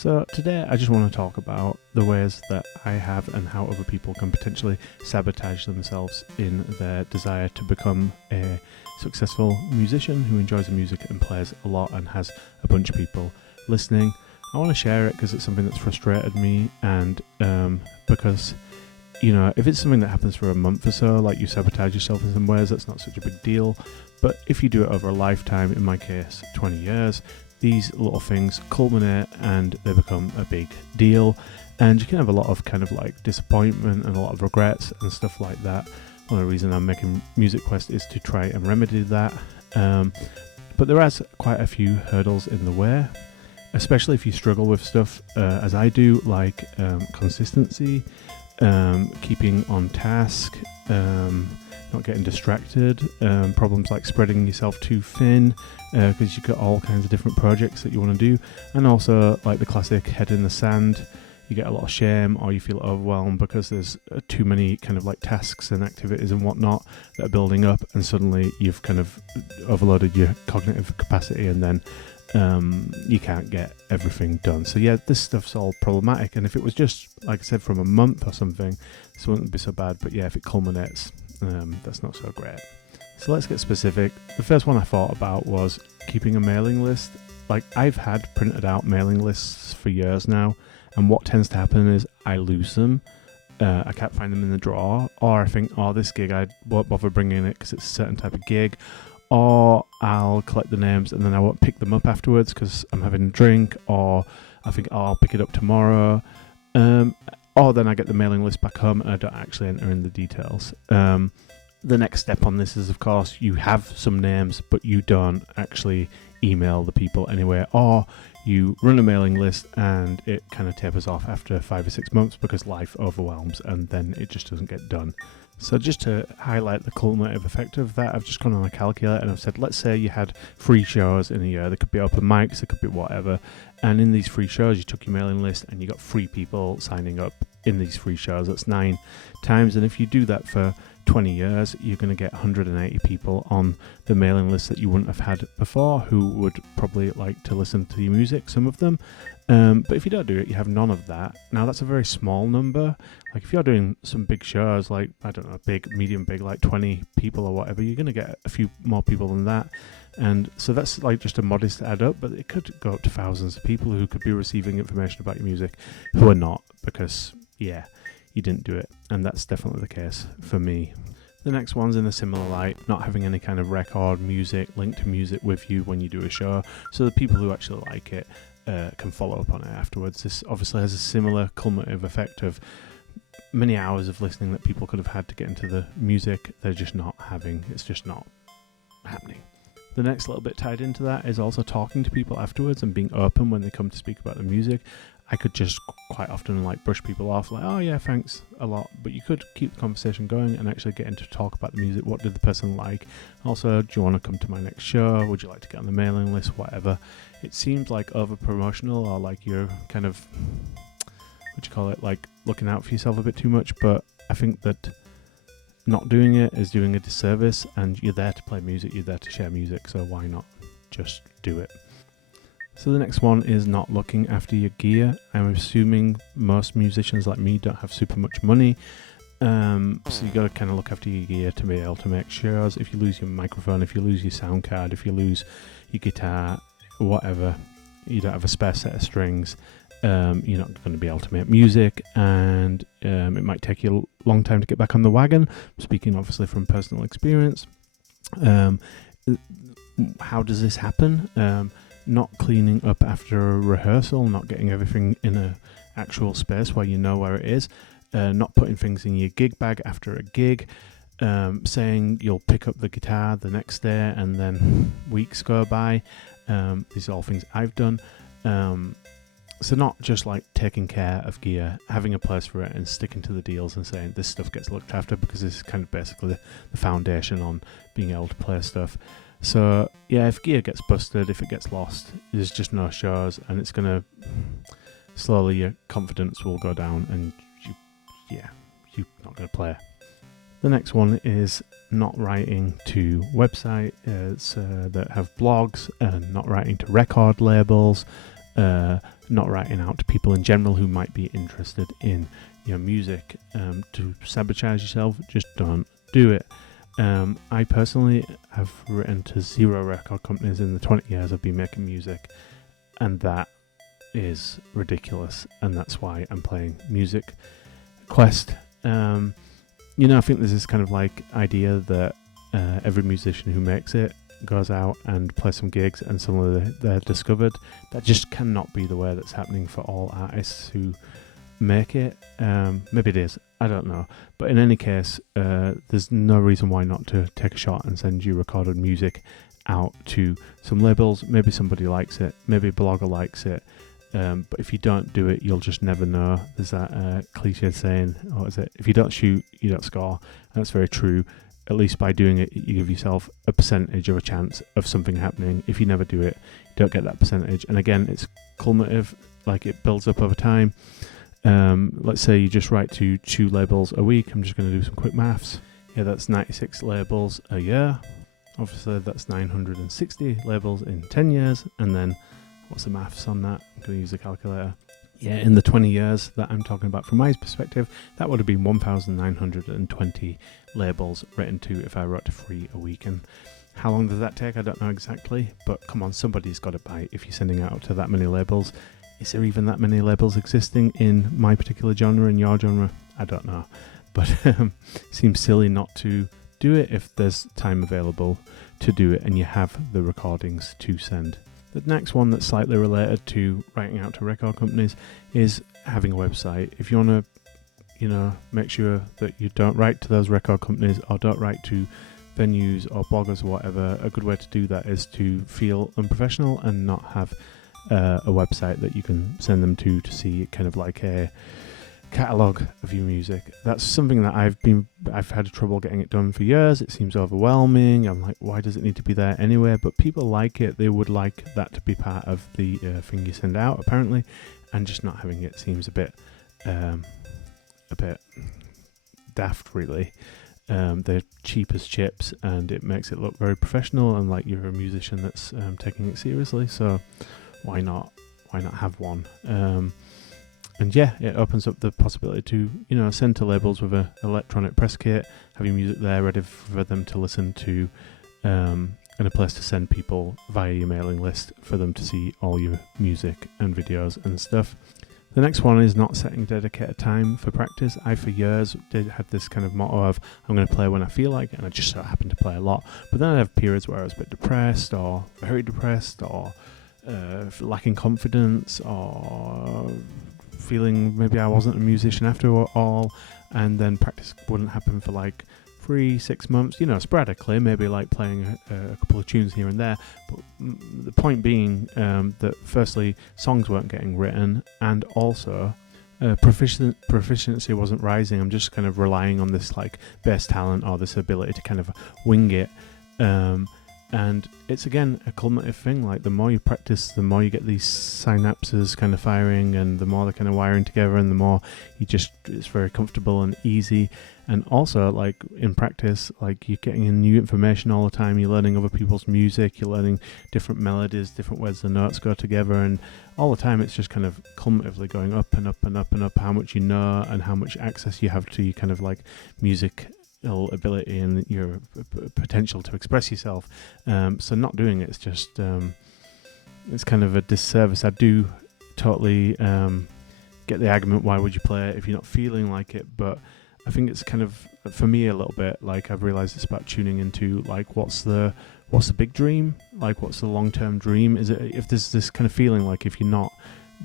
So today I just want to talk about the ways that I have and how other people can potentially sabotage themselves in their desire to become a successful musician who enjoys the music and plays a lot and has a bunch of people listening. I want to share it because it's something that's frustrated me, and because, you know, if it's something that happens for a month or so, like you sabotage yourself in some ways, that's not such a big deal. But if you do it over a lifetime, in my case 20 years, these little things culminate and they become a big deal, and you can have a lot of kind of like disappointment and a lot of regrets and stuff like that. One of the reasons I'm making Music Quest is to try and remedy that, but there is quite a few hurdles in the way, especially if you struggle with stuff as I do, like consistency, keeping on task, not getting distracted, problems like spreading yourself too thin because you've got all kinds of different projects that you want to do, and also like the classic head in the sand. You get a lot of shame or you feel overwhelmed because there's too many kind of like tasks and activities and whatnot that are building up, and suddenly you've kind of overloaded your cognitive capacity, and then you can't get everything done. So yeah, this stuff's all problematic, and if it was just, like I said, from a month or something, this wouldn't be so bad, but yeah, if it culminates, that's not so great. So let's get specific. The first one I thought about was keeping a mailing list. Like, I've had printed out mailing lists for years now, and what tends to happen is I lose them. I can't find them in the drawer, or I think, oh, this gig I won't bother bringing it because it's a certain type of gig, or I'll collect the names and then I won't pick them up afterwards because I'm having a drink, or I think, oh, I'll pick it up tomorrow, or then I get the mailing list back home and I don't actually enter in the details. The next step on this is, of course, you have some names but you don't actually email the people anyway, or you run a mailing list and it kind of tapers off after 5 or 6 months because life overwhelms and then it just doesn't get done. So just to highlight the cumulative effect of that, I've just gone on a calculator and I've said, let's say you had 3 shows in a year. There could be open mics, there could be whatever, and in these 3 shows you took your mailing list and you got 3 people signing up in these 3 shows. That's 9 times, and if you do that for 20 years, you're going to get 180 people on the mailing list that you wouldn't have had before, who would probably like to listen to your music, some of them. But if you don't do it, you have none of that. Now, that's a very small number. Like, if you're doing some big shows, like, I don't know, big, medium big, like 20 people or whatever, you're going to get a few more people than that. And so that's like just a modest add up, but it could go up to thousands of people who could be receiving information about your music who are not, because, yeah, you didn't do it. And that's definitely the case for me. The next one's in a similar light, not having any kind of record music, link to music with you when you do a show, so the people who actually like it can follow up on it afterwards. This obviously has a similar cumulative effect of many hours of listening that people could have had to get into the music. They're just not having. It's just not happening. The next little bit tied into that is also talking to people afterwards and being open when they come to speak about the music. I could just quite often like brush people off, like, oh yeah, thanks a lot, but you could keep the conversation going and actually get into talk about the music. What did the person like? Also, do you want to come to my next show? Would you like to get on the mailing list? Whatever. It seems like over promotional, or like you're kind of, what do you call it, like looking out for yourself a bit too much, but I think that not doing it is doing a disservice, and you're there to play music, you're there to share music, so why not just do it? So the next one is not looking after your gear. I'm assuming most musicians like me don't have super much money, so you got to kind of look after your gear to be able to make shows. If you lose your microphone, if you lose your sound card, if you lose your guitar, whatever, you don't have a spare set of strings, you're not going to be able to make music, and it might take you a long time to get back on the wagon. I'm speaking obviously from personal experience. How does this happen? Not cleaning up after a rehearsal, not getting everything in a actual space where you know where it is, not putting things in your gig bag after a gig, saying you'll pick up the guitar the next day and then weeks go by. These are all things I've done. So not just like taking care of gear, having a place for it and sticking to the deals and saying this stuff gets looked after, because this is kind of basically the foundation on being able to play stuff. So yeah, if gear gets busted, if it gets lost, there's just no shows, and it's gonna slowly, your confidence will go down, and you're not gonna play. The next one is not writing to websites that have blogs, and not writing to record labels, not writing out to people in general who might be interested in your music. To sabotage yourself, just don't do it. I personally have written to 0 record companies in the 20 years I've been making music, and that is ridiculous, and that's why I'm playing Music Quest. I think there's this kind of like idea that every musician who makes it goes out and plays some gigs and suddenly they're discovered. That just cannot be the way that's happening for all artists who make it. Maybe it is, I don't know, but in any case, there's no reason why not to take a shot and send your recorded music out to some labels. Maybe somebody likes it, maybe a blogger likes it, but if you don't do it, you'll just never know. There's that cliche saying, what is it, if you don't shoot, you don't score, and that's very true. At least by doing it, you give yourself a percentage of a chance of something happening. If you never do it, you don't get that percentage. And again, it's cumulative, like it builds up over time. Let's say you just write to 2 labels a week. I'm just going to do some quick maths. Yeah, that's 96 labels a year. Obviously, that's 960 labels in 10 years. And then, what's the maths on that? I'm going to use a calculator. Yeah, in the 20 years that I'm talking about from my perspective, that would have been 1,920 labels written to if I wrote to 3 a week. And how long does that take? I don't know exactly, but come on, somebody's got to bite if you're sending out to that many labels. Is there even that many labels existing in my particular genre, in your genre? I don't know, but it seems silly not to do it if there's time available to do it and you have the recordings to send. The next one that's slightly related to writing out to record companies is having a website. If you want to, make sure that you don't write to those record companies or don't write to venues or bloggers or whatever, a good way to do that is to feel unprofessional and not have a website that you can send them to see kind of like a catalogue of your music. That's something that I've had trouble getting it done for years. It seems overwhelming. I'm like, why does it need to be there anyway? But people like it. They would like that to be part of the thing you send out, apparently, and just not having it seems a bit daft, really. They're cheap as chips, and it makes it look very professional and like you're a musician that's taking it seriously. So why not have one? And yeah, it opens up the possibility to, send to labels with an electronic press kit, have your music there ready for them to listen to, and a place to send people via your mailing list for them to see all your music and videos and stuff. The next one is not setting dedicated time for practice. I, for years, had this kind of motto of, I'm going to play when I feel like it, and I just so happen to play a lot. But then I'd have periods where I was a bit depressed, or very depressed, or lacking confidence, or feeling maybe I wasn't a musician after all, and then practice wouldn't happen for like 3-6 months, sporadically, maybe like playing a couple of tunes here and there. But the point being that firstly, songs weren't getting written, and also proficiency wasn't rising. I'm just kind of relying on this like bass talent or this ability to kind of wing it. And it's, again, a cumulative thing. Like, the more you practice, the more you get these synapses kind of firing, and the more they're kind of wiring together, and the more it's very comfortable and easy. And also, like, in practice, like, you're getting in new information all the time. You're learning other people's music. You're learning different melodies, different ways the notes go together. And all the time, it's just kind of cumulatively going up and up and up and up, how much you know and how much access you have to your kind of, like, music ability and your potential to express yourself. So not doing it is just it's kind of a disservice. I do totally get the argument, why would you play it if you're not feeling like it? But I think it's kind of, for me, a little bit like, I've realized it's about tuning into like what's the big dream, like what's the long-term dream. Is it, if there's this kind of feeling like if you're not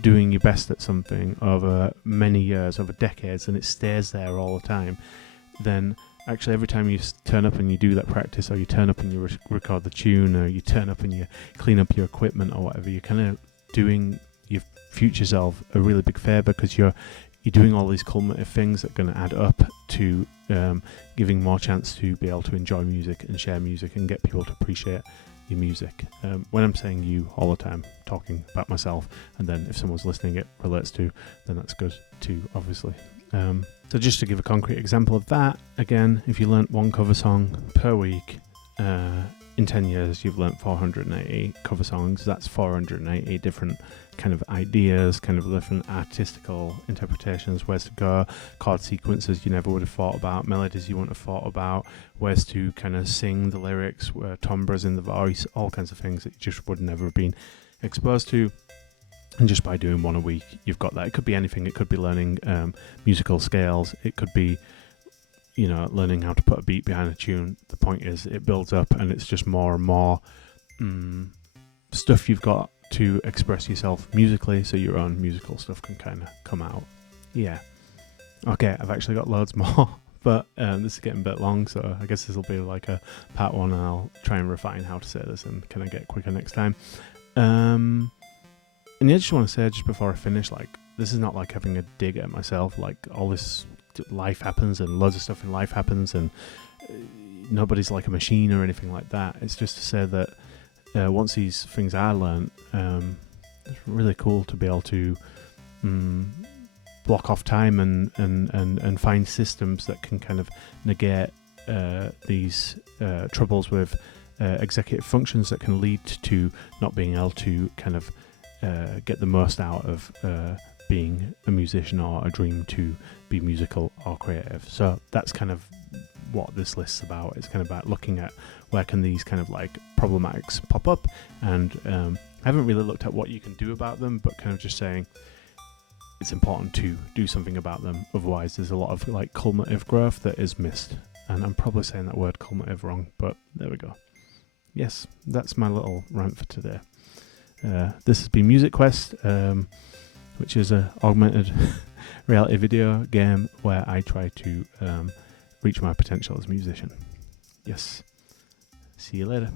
doing your best at something over many years, over decades, and it stays there all the time, then actually every time you turn up and you do that practice, or you turn up and you record the tune, or you turn up and you clean up your equipment or whatever, you're kind of doing your future self a really big favour, because you're doing all these cumulative things that are going to add up to giving more chance to be able to enjoy music and share music and get people to appreciate your music. When I'm saying you all the time, talking about myself, and then if someone's listening it relates to, then that's good too, obviously. So just to give a concrete example of that, again, if you learnt one cover song per week, in in 10 years you've learnt 480 cover songs. That's 480 different kind of ideas, kind of different artistical interpretations, where's to go, chord sequences you never would have thought about, melodies you wouldn't have thought about, ways to kind of sing the lyrics, timbres in the voice, all kinds of things that you just would never have been exposed to. And just by doing one a week, you've got that. It could be anything. It could be learning musical scales. It could be, learning how to put a beat behind a tune. The point is, it builds up, and it's just more and more stuff you've got to express yourself musically, so your own musical stuff can kind of come out. Yeah. Okay, I've actually got loads more, but this is getting a bit long, so I guess this will be like a part one, and I'll try and refine how to say this and kind of get quicker next time. And yeah, I just want to say, just before I finish, like, this is not like having a dig at myself. Like, all this life happens, and loads of stuff in life happens, and nobody's like a machine or anything like that. It's just to say that once these things are learned, it's really cool to be able to block off time and find systems that can kind of negate these troubles with executive functions that can lead to not being able to kind of get the most out of being a musician, or a dream to be musical or creative. So that's kind of what this list's about. It's kind of about looking at where can these kind of like problematics pop up, and I haven't really looked at what you can do about them, but kind of just saying it's important to do something about them. Otherwise there's a lot of like cumulative growth that is missed, and I'm probably saying that word cumulative wrong, but there we go. Yes, that's my little rant for today. This has been Music Quest, which is an augmented reality video game where I try to reach my potential as a musician. Yes. See you later.